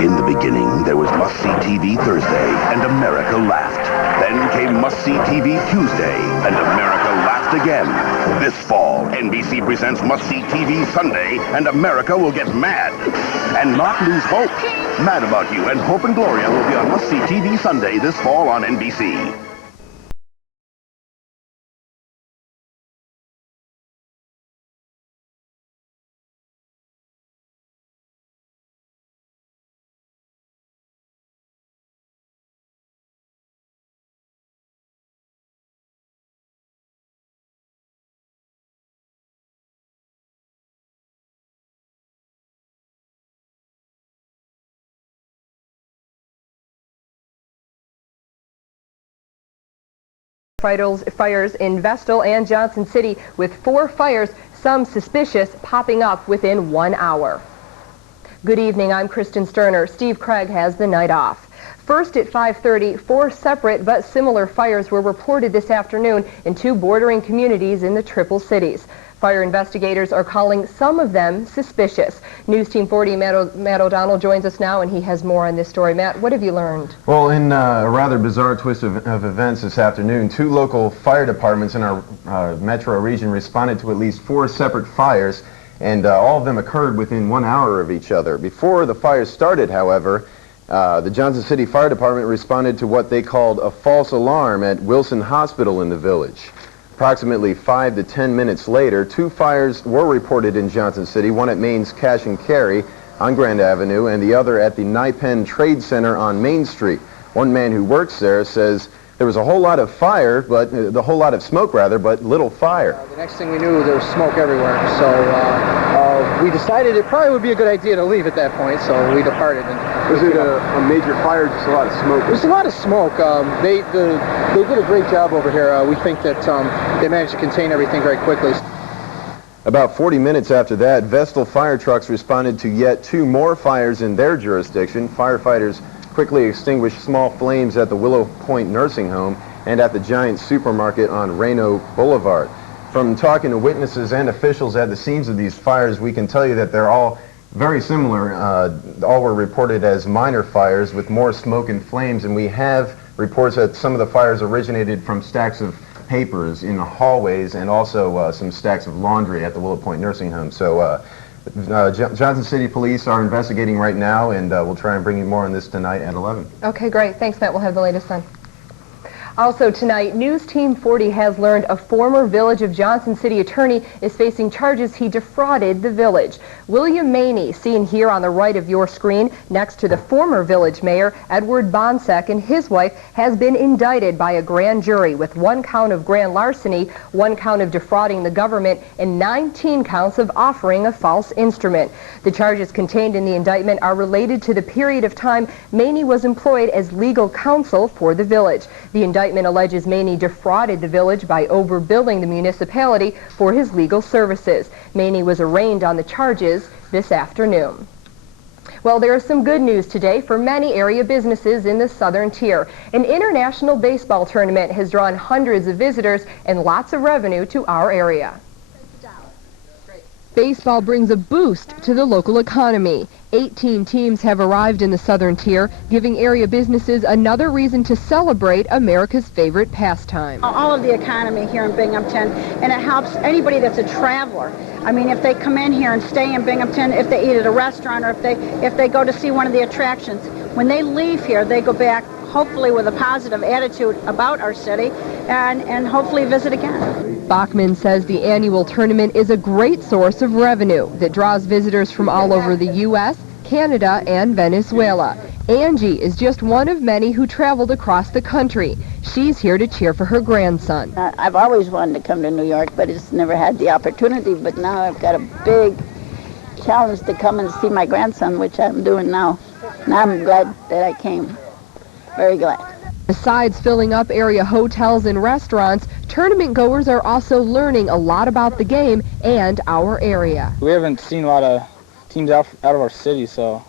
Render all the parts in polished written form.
In the beginning, there was Must-See TV Thursday, and America laughed. Then came Must-See TV Tuesday, and America laughed again. This fall, NBC presents Must-See TV Sunday, and America will get mad and not lose hope. Mad About You and Hope and Gloria will be on Must-See TV Sunday this fall on NBC. Fires in Vestal and Johnson City, with 4 fires, some suspicious, popping up within 1 hour. Good evening, I'm Kristen Sturner. Steve Craig has the night off. First at 5:30, 4 separate but similar fires were reported this afternoon in 2 bordering communities in the Triple Cities. Fire investigators are calling some of them suspicious. News Team 40 Matt O'Donnell joins us now, and he has more on this story. Matt, what have you learned? Well, in a rather bizarre twist of events this afternoon, 2 local fire departments in our metro region responded to at least 4 separate fires, and all of them occurred within 1 hour of each other. Before the fires started, however, the Johnson City Fire Department responded to what they called a false alarm at Wilson Hospital in the village. Approximately 5 to 10 minutes later, 2 fires were reported in Johnson City, one at Maine's Cash and Carry on Grand Avenue and the other at the Nypen Trade Center on Main Street. One man who works there says there was a whole lot of fire, but a whole lot of smoke rather, but little fire. The next thing we knew, there was smoke everywhere, so we decided it probably would be a good idea to leave at that point, so we departed. Was it a major fire, just a lot of smoke? It was a lot of smoke. They did a great job over here. We think that they managed to contain everything very quickly. About 40 minutes after that, Vestal fire trucks responded to yet 2 more fires in their jurisdiction. Firefighters quickly extinguished small flames at the Willow Point Nursing Home and at the Giant Supermarket on Reno Boulevard. From talking to witnesses and officials at the scenes of these fires, we can tell you that they're all very similar. All were reported as minor fires with more smoke and flames, and we have reports that some of the fires originated from stacks of papers in the hallways and also some stacks of laundry at the Willow Point Nursing Home. So Johnson City Police are investigating right now, and we'll try and bring you more on this tonight at 11. Okay, great. Thanks, Matt. We'll have the latest then. Also tonight, News Team 40 has learned a former Village of Johnson City attorney is facing charges he defrauded the village. William Maney, seen here on the right of your screen, next to the former village mayor, Edward Bonsek, and his wife, has been indicted by a grand jury with 1 count of grand larceny, 1 count of defrauding the government, and 19 counts of offering a false instrument. The charges contained in the indictment are related to the period of time Maney was employed as legal counsel for the village. The indictment alleges Maney defrauded the village by overbilling the municipality for his legal services. Maney was arraigned on the charges this afternoon. Well, there is some good news today for many area businesses in the southern tier. An international baseball tournament has drawn hundreds of visitors and lots of revenue to our area. Baseball brings a boost to the local economy. 18 teams have arrived in the southern tier, giving area businesses another reason to celebrate America's favorite pastime. All of the economy here in Binghamton, and it helps anybody that's a traveler. I mean, if they come in here and stay in Binghamton, if they eat at a restaurant, or if they go to see one of the attractions, when they leave here, they go back hopefully with a positive attitude about our city and hopefully visit again. Bachman says the annual tournament is a great source of revenue that draws visitors from all over the U.S., Canada, and Venezuela. Angie is just one of many who traveled across the country. She's here to cheer for her grandson. I've always wanted to come to New York, but it's never had the opportunity. But now I've got a big challenge to come and see my grandson, which I'm doing now. And I'm glad that I came. Very glad. Besides filling up area hotels and restaurants, tournament goers are also learning a lot about the game and our area. We haven't seen a lot of teams out of our city, so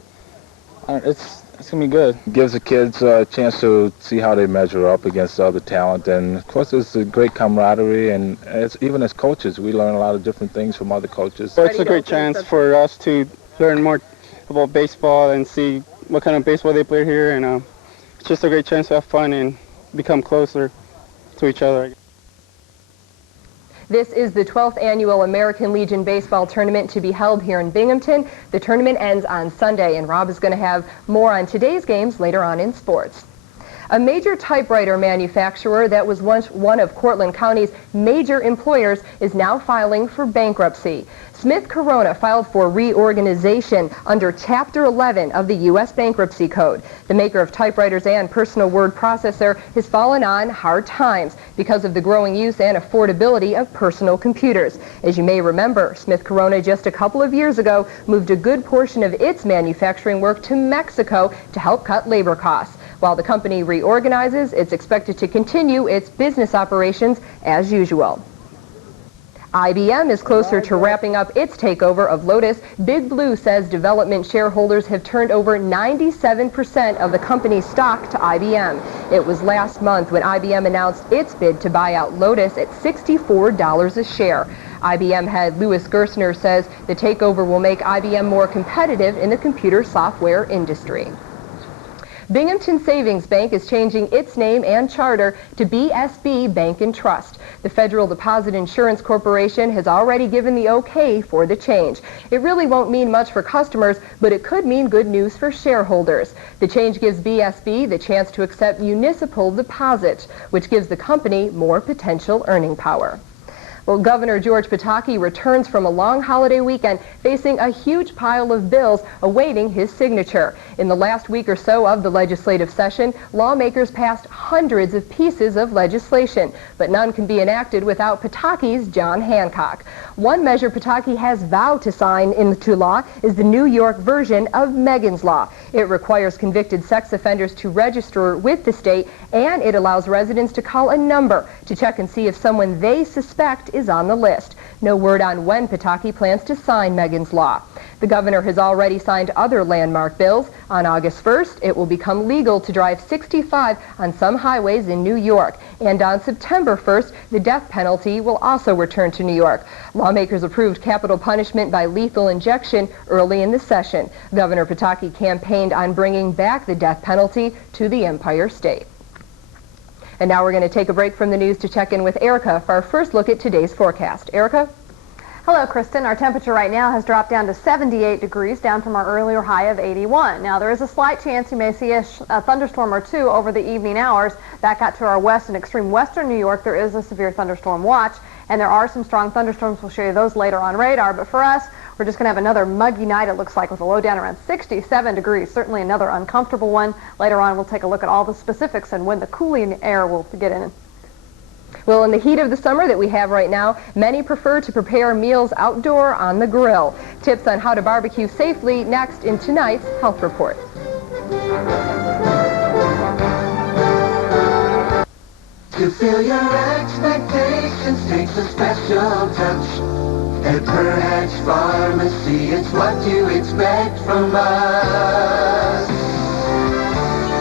it's going to be good. It gives the kids a chance to see how they measure up against other talent, and of course it's a great camaraderie, and even as coaches we learn a lot of different things from other coaches. It's a great chance for us to learn more about baseball and see what kind of baseball they play here, and it's just a great chance to have fun and become closer to each other. This is the 12th annual American Legion Baseball Tournament to be held here in Binghamton. The tournament ends on Sunday, and Rob is going to have more on today's games later on in sports. A major typewriter manufacturer that was once one of Cortland County's major employers is now filing for bankruptcy. Smith Corona filed for reorganization under Chapter 11 of the U.S. Bankruptcy Code. The maker of typewriters and personal word processor has fallen on hard times because of the growing use and affordability of personal computers. As you may remember, Smith Corona just a couple of years ago moved a good portion of its manufacturing work to Mexico to help cut labor costs. While the company reorganizes, it's expected to continue its business operations as usual. IBM is closer to wrapping up its takeover of Lotus. Big Blue says development shareholders have turned over 97% of the company's stock to IBM. It was last month when IBM announced its bid to buy out Lotus at $64 a share. IBM head Louis Gerstner says the takeover will make IBM more competitive in the computer software industry. Binghamton Savings Bank is changing its name and charter to BSB Bank and Trust. The Federal Deposit Insurance Corporation has already given the okay for the change. It really won't mean much for customers, but it could mean good news for shareholders. The change gives BSB the chance to accept municipal deposits, which gives the company more potential earning power. Well, Governor George Pataki returns from a long holiday weekend facing a huge pile of bills awaiting his signature. In the last week or so of the legislative session, lawmakers passed hundreds of pieces of legislation, but none can be enacted without Pataki's John Hancock. One measure Pataki has vowed to sign into law is the New York version of Megan's Law. It requires convicted sex offenders to register with the state, and it allows residents to call a number to check and see if someone they suspect is on the list. No word on when Pataki plans to sign Megan's Law. The governor has already signed other landmark bills. On August 1st, it will become legal to drive 65 on some highways in New York. And on September 1st, the death penalty will also return to New York. Lawmakers approved capital punishment by lethal injection early in the session. Governor Pataki campaigned on bringing back the death penalty to the Empire State. And now we're going to take a break from the news to check in with Erica for our first look at today's forecast. Erica? Hello, Kristen. Our temperature right now has dropped down to 78 degrees, down from our earlier high of 81. Now, there is a slight chance you may see a thunderstorm or two over the evening hours. Back out to our west and extreme western New York, there is a severe thunderstorm watch, and there are some strong thunderstorms. We'll show you those later on radar. But for us, we're just going to have another muggy night, it looks like, with a low down around 67 degrees. Certainly another uncomfortable one. Later on, we'll take a look at all the specifics and when the cooling air will get in. Well, in the heat of the summer that we have right now, many prefer to prepare meals outdoor on the grill. Tips on how to barbecue safely next in tonight's Health Report. To fill your expectations takes a special touch. At Per Hatch Pharmacy, it's what you expect from us.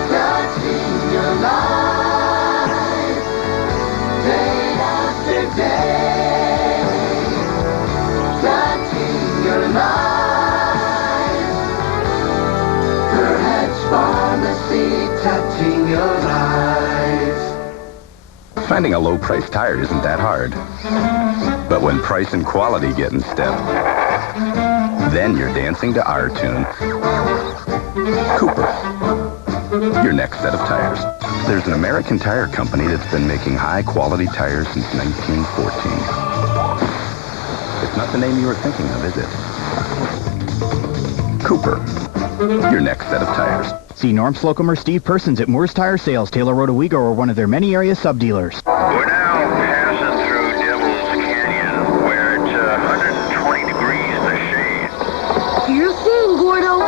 Touching your life, day after day. Touching your life. Per Hatch Pharmacy, touching your life. Finding a low-priced tire isn't that hard. But when price and quality get in step, then you're dancing to our tune. Cooper, your next set of tires. There's an American tire company that's been making high-quality tires since 1914. It's not the name you were thinking of, is it? Cooper, your next set of tires. See Norm Slocum or Steve Persons at Moore's Tire Sales, Taylor Road, Owego, or one of their many area sub-dealers. We're now passing through Devil's Canyon, where it's 120 degrees in the shade. Do you sing, Gordo?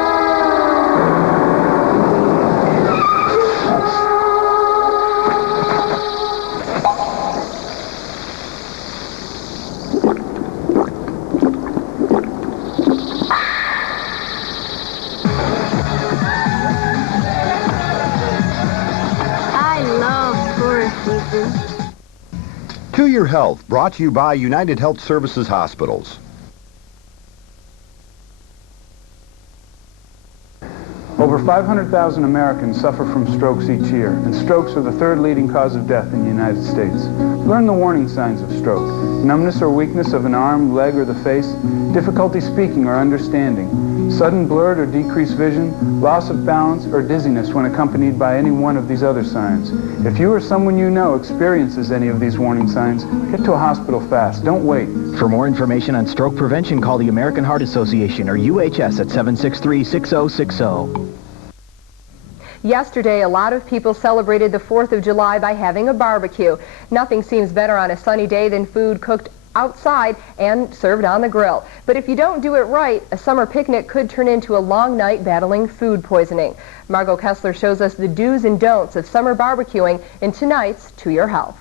To Your Health, brought to you by United Health Services Hospitals. Over 500,000 Americans suffer from strokes each year, and strokes are the third leading cause of death in the United States. Learn the warning signs of stroke: numbness or weakness of an arm, leg, or the face, difficulty speaking or understanding, sudden blurred or decreased vision, loss of balance, or dizziness when accompanied by any one of these other signs. If you or someone you know experiences any of these warning signs, get to a hospital fast. Don't wait. For more information on stroke prevention, call the American Heart Association or WEWS at 763-6060. Yesterday, a lot of people celebrated the 4th of July by having a barbecue. Nothing seems better on a sunny day than food cooked outside and served on the grill. But if you don't do it right, a summer picnic could turn into a long night battling food poisoning. Margot Kessler shows us the do's and don'ts of summer barbecuing in tonight's To Your Health.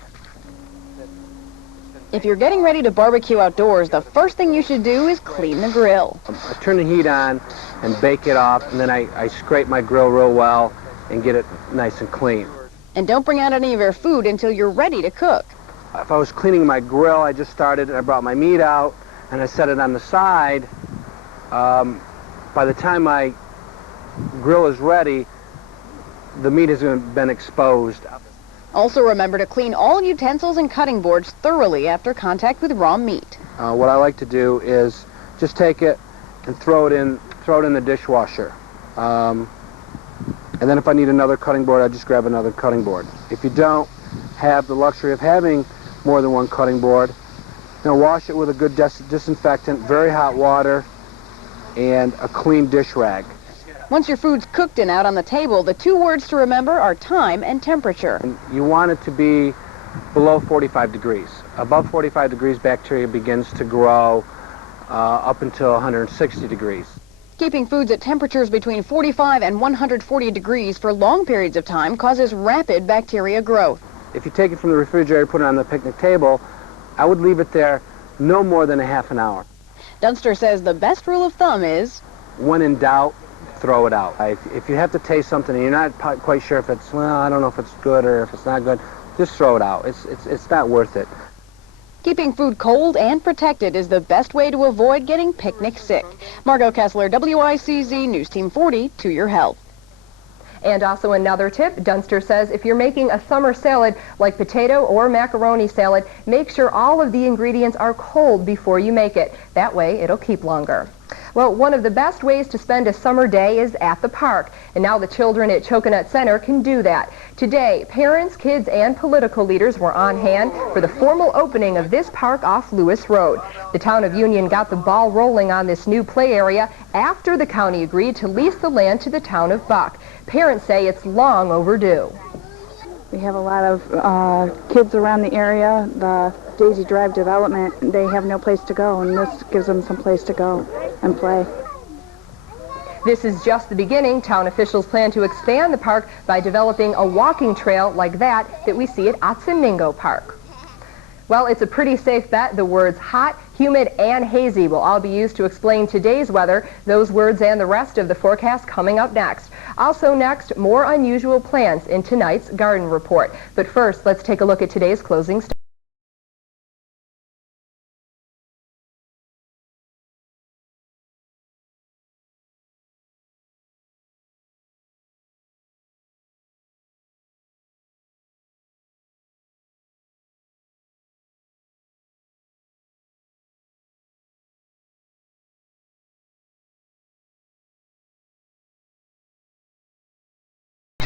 If you're getting ready to barbecue outdoors, the first thing you should do is clean the grill. I turn the heat on and bake it off, and then I scrape my grill real well and get it nice and clean. And don't bring out any of your food until you're ready to cook. If I was cleaning my grill, I just started and I brought my meat out and I set it on the side. By the time my grill is ready, the meat has been exposed. Also remember to clean all utensils and cutting boards thoroughly after contact with raw meat. What I like to do is just take it and throw it in the dishwasher. And then if I need another cutting board, I just grab another cutting board. If you don't have the luxury of having more than one cutting board, wash it with a good disinfectant, very hot water, and a clean dish rag. Once your food's cooked and out on the table, the two words to remember are time and temperature. And you want it to be below 45 degrees. Above 45 degrees, bacteria begins to grow up until 160 degrees. Keeping foods at temperatures between 45 and 140 degrees for long periods of time causes rapid bacteria growth. If you take it from the refrigerator, put it on the picnic table, I would leave it there no more than a half an hour. Dunster says the best rule of thumb is, when in doubt, throw it out. If you have to taste something and you're not quite sure if it's, I don't know if it's good or if it's not good, just throw it out. It's not worth it. Keeping food cold and protected is the best way to avoid getting picnic sick. Margot Kessler, WICZ News Team 40, To Your Health. And also another tip, Dunster says if you're making a summer salad like potato or macaroni salad, make sure all of the ingredients are cold before you make it. That way it'll keep longer. Well, one of the best ways to spend a summer day is at the park, and now the children at Coconut Center can do that. Today, parents, kids, and political leaders were on hand for the formal opening of this park off Lewis Road. The town of Union got the ball rolling on this new play area after the county agreed to lease the land to the town of Buck. Parents say it's long overdue. We have a lot of kids around the area. The Daisy Drive development, they have no place to go, and this gives them some place to go and play. This is just the beginning. Town officials plan to expand the park by developing a walking trail like that we see at Otsoningo Park. Well, it's a pretty safe bet. The words hot, humid, and hazy will all be used to explain today's weather. Those words and the rest of the forecast coming up next. Also next, more unusual plants in tonight's garden report. But first, let's take a look at today's closing story.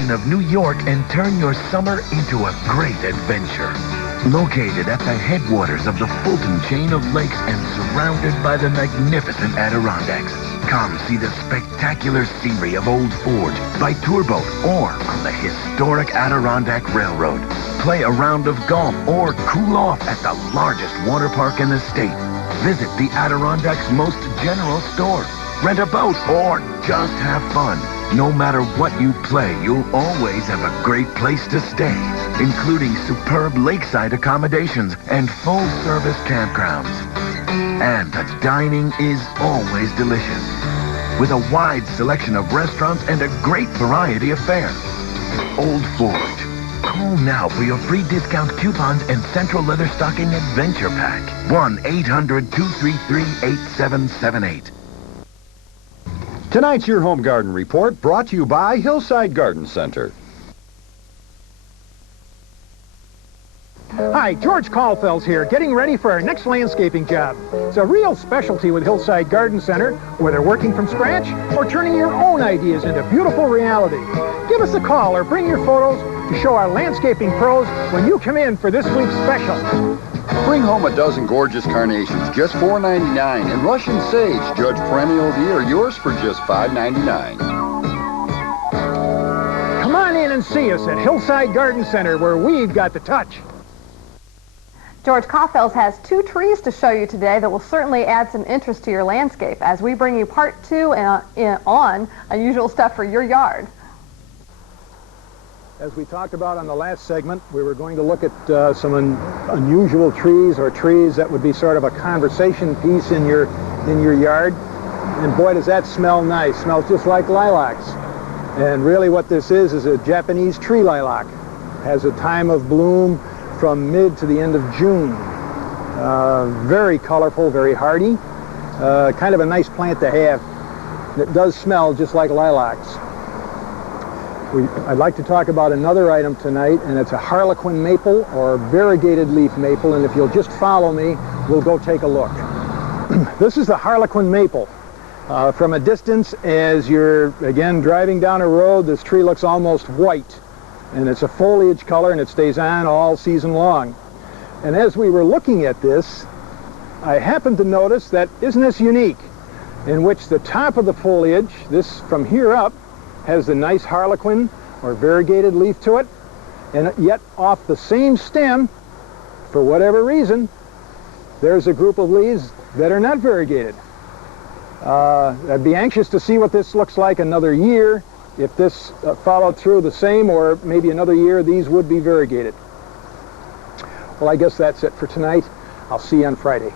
Of New York and turn your summer into a great adventure. Located at the headwaters of the Fulton chain of lakes and surrounded by the magnificent Adirondacks, come see the spectacular scenery of Old Forge by tourboat or on the historic Adirondack Railroad. Play a round of golf or cool off at the largest water park in the state. Visit the Adirondacks' most general store. Rent a boat or just have fun. No matter what you play, you'll always have a great place to stay, including superb lakeside accommodations and full-service campgrounds. And the dining is always delicious, with a wide selection of restaurants and a great variety of fare. Old Forge. Call now for your free discount coupons and Central Leather Stocking Adventure Pack. 1-800-233-8778. Tonight's Your Home Garden Report brought to you by Hillside Garden Center. Hi, George Caulfield's here, getting ready for our next landscaping job. It's a real specialty with Hillside Garden Center, whether working from scratch or turning your own ideas into beautiful reality. Give us a call or bring your photos to show our landscaping pros when you come in for this week's special. Bring home a dozen gorgeous carnations, just $4.99, and Russian sage, Judge Perennial of the Year, yours for just $5.99. Come on in and see us at Hillside Garden Center, where we've got the touch. George Caulfield has 2 trees to show you today that will certainly add some interest to your landscape as we bring you part 2 on unusual stuff for your yard. As we talked about on the last segment, we were going to look at some unusual trees, or trees that would be sort of a conversation piece in your yard. And boy, does that smell nice. Smells just like lilacs. And really what this is a Japanese tree lilac. Has a time of bloom from mid to the end of June. Very colorful, very hardy. Kind of a nice plant to have. It does smell just like lilacs. I'd like to talk about another item tonight, and it's a harlequin maple or variegated leaf maple, and if you'll just follow me, we'll go take a look. This is the harlequin maple. From a distance, as you're, again, driving down a road, this tree looks almost white, and it's a foliage color, and it stays on all season long. And as we were looking at this, I happened to notice that, isn't this unique, in which the top of the foliage, this from here up, has the nice harlequin or variegated leaf to it, and yet off the same stem, for whatever reason, there's a group of leaves that are not variegated. I'd be anxious to see what this looks like another year, if this followed through the same, or maybe another year these would be variegated. Well, I guess that's it for tonight. I'll see you on Friday.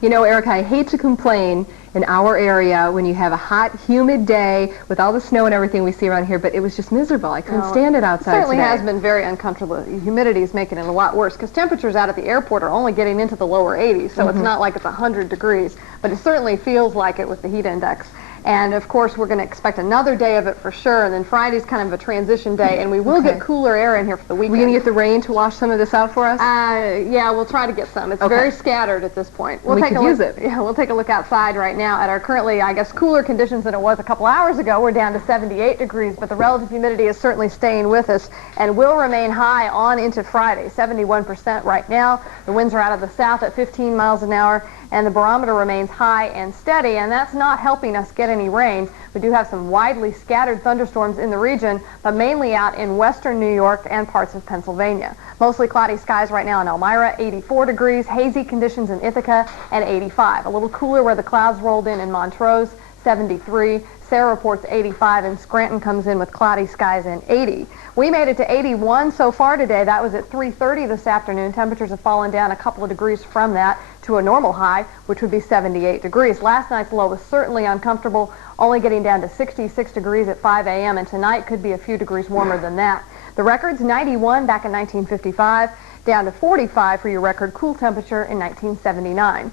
You know, Eric, I hate to complain in our area when you have a hot, humid day with all the snow and everything we see around here, but it was just miserable. I couldn't stand it outside It certainly today. has been very uncomfortable. The humidity is making it a lot worse because temperatures out at the airport are only getting into the lower 80s, so it's not like it's 100 degrees, but it certainly feels like it with the heat index. And of course, we're going to expect another day of it for sure, and then Friday's kind of a transition day, and we will get cooler air in here for the weekend. We're going to get the rain to wash some of this out for us? Yeah, we'll try to get some. It's very scattered at this point. We could use it. Yeah, we'll take a look outside right now at our currently, I guess, cooler conditions than it was a couple hours ago. We're down to 78 degrees, but the relative humidity is certainly staying with us and will remain high on into Friday, 71% right now. The winds are out of the south at 15 miles an hour, and the barometer remains high and steady, and that's not helping us get any rain. We do have some widely scattered thunderstorms in the region, but mainly out in western New York and parts of Pennsylvania. Mostly cloudy skies right now in Elmira, 84 degrees, hazy conditions in Ithaca, and 85. A little cooler where the clouds rolled in Montrose, 73. Sarah reports 85, and Scranton comes in with cloudy skies and 80. We made it to 81 so far today. That was at 3:30 this afternoon. Temperatures have fallen down a couple of degrees from that to a normal high, which would be 78 degrees. Last night's low was certainly uncomfortable, only getting down to 66 degrees at 5 a.m., and tonight could be a few degrees warmer than that. The record's 91 back in 1955, down to 45 for your record cool temperature in 1979.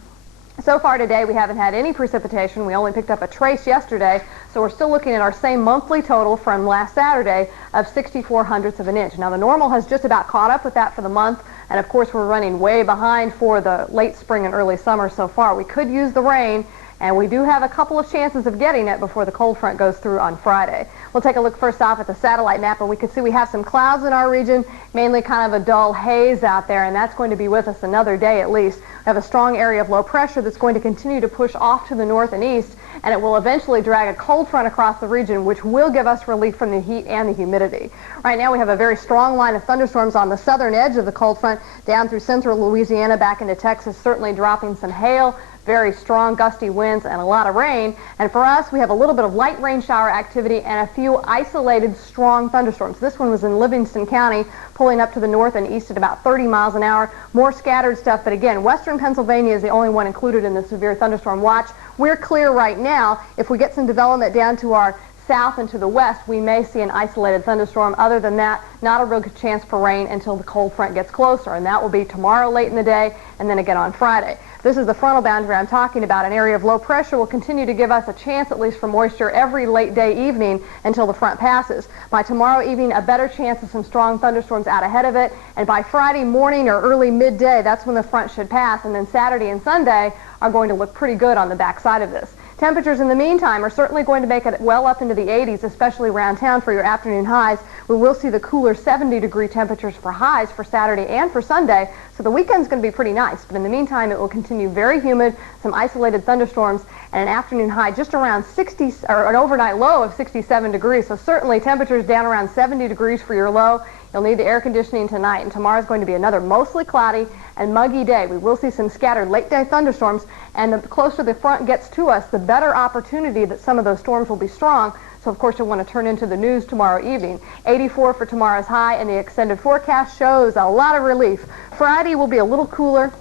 So far today, we haven't had any precipitation. We only picked up a trace yesterday, so we're still looking at our same monthly total from last Saturday of 64/100ths of an inch. Now, the normal has just about caught up with that for the month, and of course, we're running way behind for the late spring and early summer so far. We could use the rain, and we do have a couple of chances of getting it before the cold front goes through on Friday. We'll take a look first off at the satellite map, and we can see we have some clouds in our region, mainly kind of a dull haze out there, and that's going to be with us another day at least. We have a strong area of low pressure that's going to continue to push off to the north and east, and it will eventually drag a cold front across the region, which will give us relief from the heat and the humidity. Right now we have a very strong line of thunderstorms on the southern edge of the cold front, down through central Louisiana, back into Texas, certainly dropping some hail, very strong gusty winds, and a lot of rain. And for us, we have a little bit of light rain shower activity and a few isolated strong thunderstorms. This one was in Livingston County, pulling up to the north and east at about 30 miles an hour. More scattered stuff, but again, western Pennsylvania is the only one included in the severe thunderstorm watch. We're clear right now. If we get some development down to our south and to the west, we may see an isolated thunderstorm. Other than that, not a real good chance for rain until the cold front gets closer, and that will be tomorrow late in the day and then again on Friday. This is the frontal boundary I'm talking about. An area of low pressure will continue to give us a chance at least for moisture every late day evening until the front passes. By tomorrow evening, a better chance of some strong thunderstorms out ahead of it. And by Friday morning or early midday, that's when the front should pass. And then Saturday and Sunday are going to look pretty good on the backside of this. Temperatures in the meantime are certainly going to make it well up into the 80s, especially around town for your afternoon highs. We will see the cooler 70-degree temperatures for highs for Saturday and for Sunday, so the weekend's going to be pretty nice. But in the meantime, it will continue very humid, some isolated thunderstorms, and an afternoon high just around 60, or an overnight low of 67 degrees. So certainly temperatures down around 70 degrees for your low. You'll need the air conditioning tonight, and tomorrow's going to be another mostly cloudy and muggy day. We will see some scattered late-day thunderstorms, and the closer the front gets to us, the better opportunity that some of those storms will be strong. So, of course, you'll want to turn into the news tomorrow evening. 84 for tomorrow's high, and the extended forecast shows a lot of relief. Friday will be a little cooler,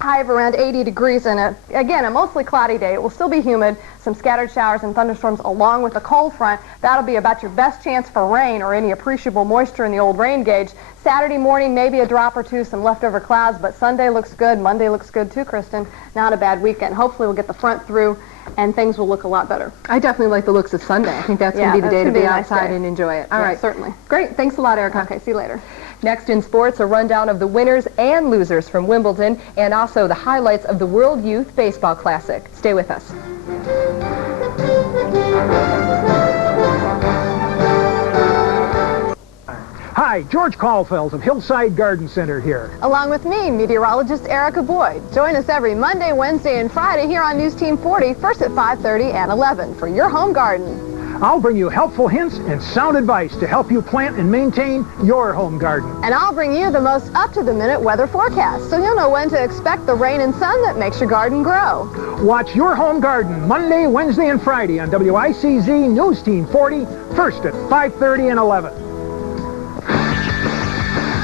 high of around 80 degrees, and again, a mostly cloudy day. It will still be humid, some scattered showers and thunderstorms along with a cold front. That'll be about your best chance for rain or any appreciable moisture in the old rain gauge. Saturday morning, maybe a drop or two, some leftover clouds, but Sunday looks good. Monday looks good too, Kristen. Not a bad weekend. Hopefully we'll get the front through and things will look a lot better. I definitely like the looks of Sunday. I think that's going to be the day to be outside and enjoy it. All right. Certainly. Great. Thanks a lot, Erica. Okay, see you later. Next in sports, a rundown of the winners and losers from Wimbledon, and also the highlights of the World Youth Baseball Classic. Stay with us. Hi, George Caulfield of Hillside Garden Center here. Along with me, meteorologist Erica Boyd. Join us every Monday, Wednesday, and Friday here on News Team 40, first at 5:30 and 11 for your home garden. I'll bring you helpful hints and sound advice to help you plant and maintain your home garden. And I'll bring you the most up-to-the-minute weather forecast, so you'll know when to expect the rain and sun that makes your garden grow. Watch Your Home Garden Monday, Wednesday, and Friday on WICZ News Team 40, first at 5:30 and 11.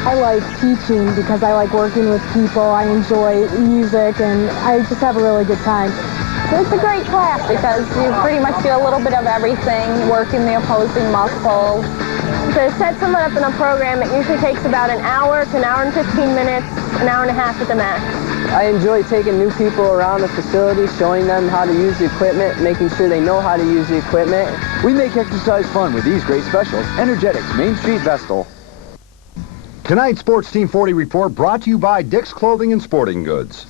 I like teaching because I like working with people. I enjoy music, and I just have a really good time. It's a great class because you pretty much do a little bit of everything, working the opposing muscles. To set someone up in a program, it usually takes about an hour to an hour and 15 minutes, an hour and a half at the max. I enjoy taking new people around the facility, showing them how to use the equipment, making sure they know how to use the equipment. We make exercise fun with these great specials. Energetics, Main Street, Vestal. Tonight's Sports Team 40 report brought to you by Dick's Clothing and Sporting Goods.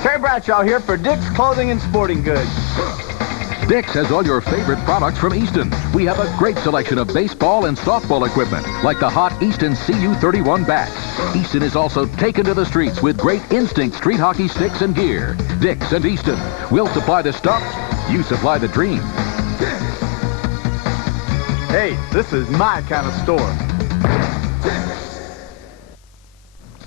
Terry Bradshaw here for Dick's Clothing and Sporting Goods. Dick's has all your favorite products from Easton. We have a great selection of baseball and softball equipment, like the hot Easton CU31 bats. Easton is also taken to the streets with great Instinct street hockey sticks and gear. Dick's and Easton. We'll supply the stuff, you supply the dream. Hey, this is my kind of store.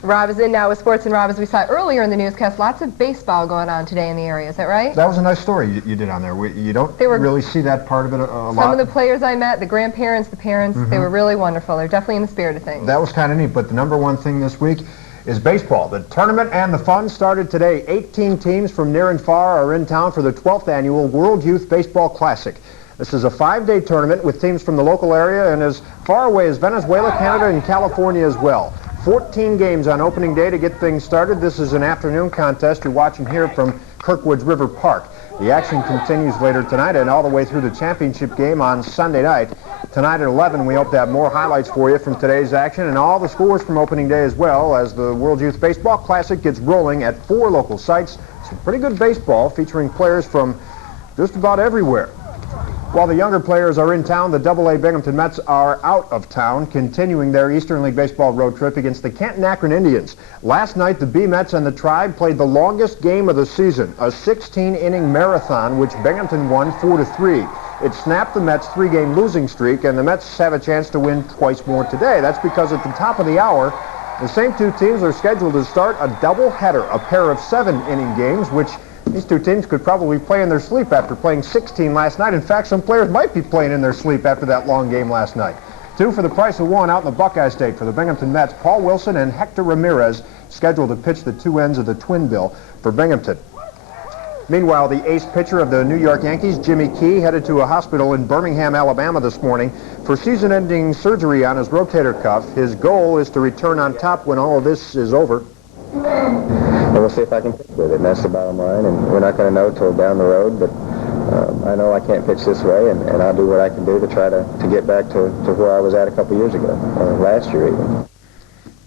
Rob is in now with sports, and Rob, as we saw earlier in the newscast, lots of baseball going on today in the area. Is that right? That was a nice story you did on there. You don't really see that part of it a lot. Some of the players I met, the grandparents, the parents, they were really wonderful. They're definitely in the spirit of things. That was kind of neat, but the number one thing this week is baseball. The tournament and the fun started today. 18 teams from near and far are in town for the 12th annual World Youth Baseball Classic. This is a 5-day tournament with teams from the local area and as far away as Venezuela, Canada, and California as well. 14 games on opening day to get things started. This is an afternoon contest. You're watching here from Kirkwood's River Park. The action continues later tonight and all the way through the championship game on Sunday night. Tonight at 11, we hope to have more highlights for you from today's action and all the scores from opening day as well as the World Youth Baseball Classic gets rolling at 4 local sites. Some pretty good baseball featuring players from just about everywhere. While the younger players are in town, the AA Binghamton Mets are out of town, continuing their Eastern League Baseball road trip against the Canton Akron Indians. Last night, the B-Mets and the Tribe played the longest game of the season, a 16-inning marathon, which Binghamton won 4-3. It snapped the Mets' 3-game losing streak, and the Mets have a chance to win twice more today. That's because at the top of the hour, the same two teams are scheduled to start a doubleheader, a pair of 7-inning games, which these two teams could probably play in their sleep after playing 16 last night. In fact, some players might be playing in their sleep after that long game last night. 2 for the price of 1 out in the Buckeye State for the Binghamton Mets. Paul Wilson and Hector Ramirez scheduled to pitch the two ends of the twin bill for Binghamton. Meanwhile, the ace pitcher of the New York Yankees, Jimmy Key, headed to a hospital in Birmingham, Alabama this morning for season-ending surgery on his rotator cuff. His goal is to return on top when all of this is over. And we'll see if I can pitch with it, and that's the bottom line, and we're not going to know till down the road, but I know I can't pitch this way, and I'll do what I can do to try to get back to where I was at a couple years ago, or last year even.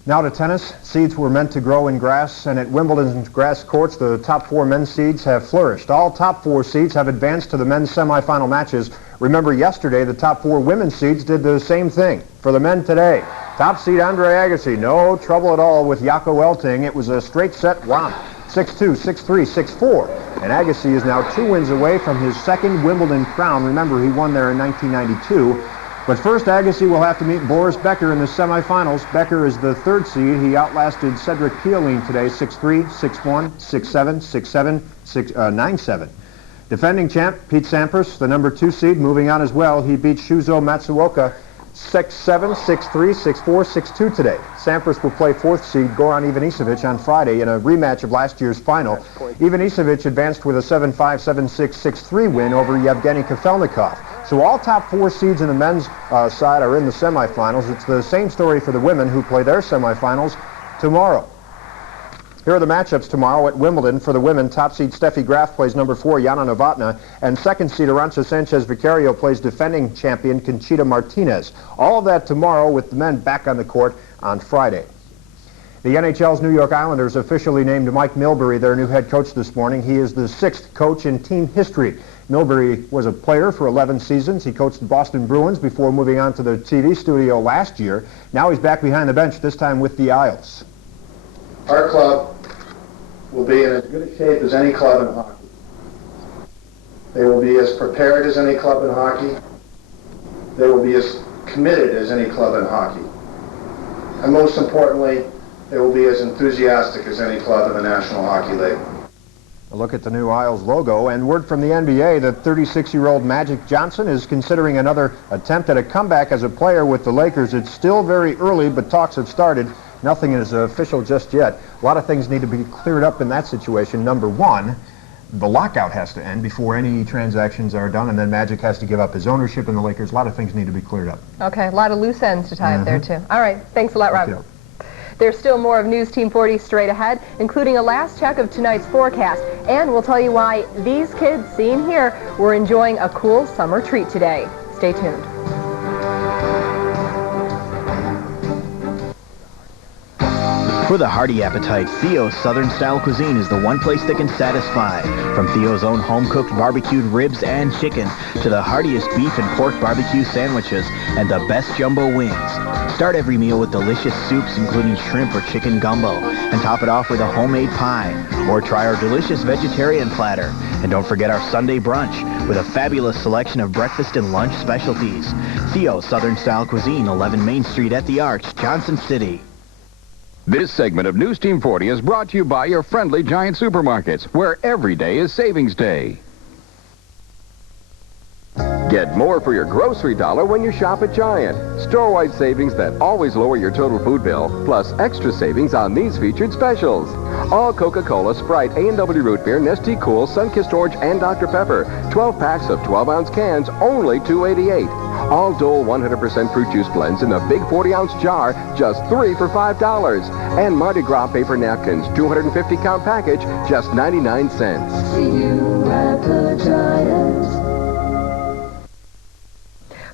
Now to tennis. Seeds were meant to grow in grass, and at Wimbledon's grass courts, the top 4 men's seeds have flourished. All top 4 seeds have advanced to the men's semifinal matches. Remember, yesterday, the top 4 women's seeds did the same thing. For the men today, top seed Andre Agassi, no trouble at all with Jaco Elting. It was a straight set romp, 6-2, 6-3, 6-4. And Agassi is now 2 wins away from his second Wimbledon crown. Remember, he won there in 1992. But first, Agassi will have to meet Boris Becker in the semifinals. Becker is the 3rd seed. He outlasted Cedric Pioline today, 6-3, 6-1, 6-7, 6-7, 9-7. Defending champ Pete Sampras, the number 2 seed, moving on as well. He beat Shuzo Matsuoka 6-7, 6-3, 6-4, 6-2 today. Sampras will play 4th seed Goran Ivanisevic on Friday in a rematch of last year's final. Ivanisevic advanced with a 7-5, 7-6, 6-3 win over Yevgeny Kafelnikov. So all top 4 seeds in the men's side are in the semifinals. It's the same story for the women, who play their semifinals tomorrow. Here are the matchups tomorrow at Wimbledon. For the women, top seed Steffi Graf plays number 4 Yana Novotná, and 2nd seed Arantxa Sanchez Vicario plays defending champion Conchita Martinez. All of that tomorrow, with the men back on the court on Friday. The NHL's New York Islanders officially named Mike Milbury their new head coach this morning. He is the 6th coach in team history. Milbury was a player for 11 seasons. He coached the Boston Bruins before moving on to the TV studio last year. Now he's back behind the bench, this time with the Isles. Our club will be in as good a shape as any club in hockey. They will be as prepared as any club in hockey. They will be as committed as any club in hockey. And most importantly, they will be as enthusiastic as any club in the National Hockey League. A look at the new Isles logo, and word from the NBA that 36-year-old Magic Johnson is considering another attempt at a comeback as a player with the Lakers. It's still very early, but talks have started. Nothing is official just yet. A lot of things need to be cleared up in that situation. Number 1, the lockout has to end before any transactions are done, and then Magic has to give up his ownership in the Lakers. A lot of things need to be cleared up. Okay, a lot of loose ends to tie up there, too. All right, thanks a lot, Rob. There's still more of News Team 40 straight ahead, including a last check of tonight's forecast. And we'll tell you why these kids seen here were enjoying a cool summer treat today. Stay tuned. For the hearty appetite, Theo's Southern Style Cuisine is the one place that can satisfy. From Theo's own home-cooked barbecued ribs and chicken to the heartiest beef and pork barbecue sandwiches and the best jumbo wings. Start every meal with delicious soups including shrimp or chicken gumbo and top it off with a homemade pie. Or try our delicious vegetarian platter. And don't forget our Sunday brunch with a fabulous selection of breakfast and lunch specialties. Theo's Southern Style Cuisine, 11 Main Street at the Arch, Johnson City. This segment of News Team 40 is brought to you by your friendly Giant supermarkets, where every day is Savings Day. Get more for your grocery dollar when you shop at Giant. Store-wide savings that always lower your total food bill, plus extra savings on these featured specials. All Coca-Cola, Sprite, A&W Root Beer, Nestea Cool, Sunkist Orange, and Dr. Pepper. 12 packs of 12-ounce cans, only $2.88. All Dole 100% fruit juice blends in a big 40-ounce jar, just $3 for $5. And Mardi Gras paper napkins, 250-count package, just 99 cents. See you at the Giant.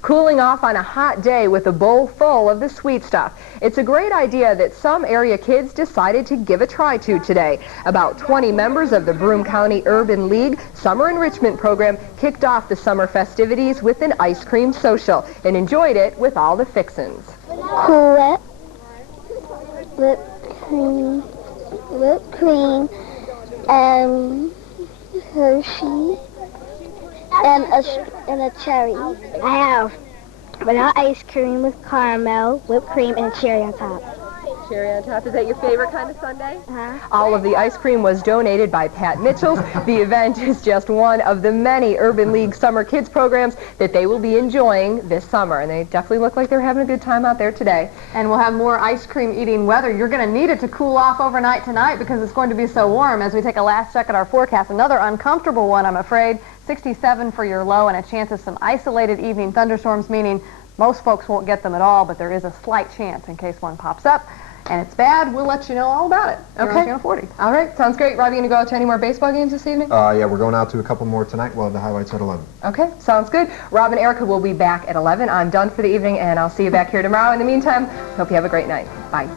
Cooling off on a hot day with a bowl full of the sweet stuff. It's a great idea that some area kids decided to give a try to today. About 20 members of the Broome County Urban League Summer Enrichment Program kicked off the summer festivities with an ice cream social and enjoyed it with all the fixins. Cool whipped cream, Hershey, and a cherry. I have vanilla ice cream with caramel, whipped cream, and cherry on top. cherry on top. Is that your favorite kind of sundae? All of the ice cream was donated by Pat Mitchell's. The event is just one of the many Urban League Summer Kids programs that they will be enjoying this summer. And they definitely look like they're having a good time out there today. And we'll have more ice cream eating weather. You're going to need it to cool off overnight tonight because it's going to be so warm. As we take a last check at our forecast, another uncomfortable one, I'm afraid. 67 for your low and a chance of some isolated evening thunderstorms, meaning most folks won't get them at all, but there is a slight chance in case one pops up. And it's bad, we'll let you know all about it. Okay. On Channel 40. All right, sounds great. Robbie, you going to go out to any more baseball games this evening? Yeah, we're going out to a couple more tonight. We'll have the highlights at 11. Okay, sounds good. Rob and Erica will be back at 11. I'm done for the evening, and I'll see you back here tomorrow. In the meantime, hope you have a great night. Bye.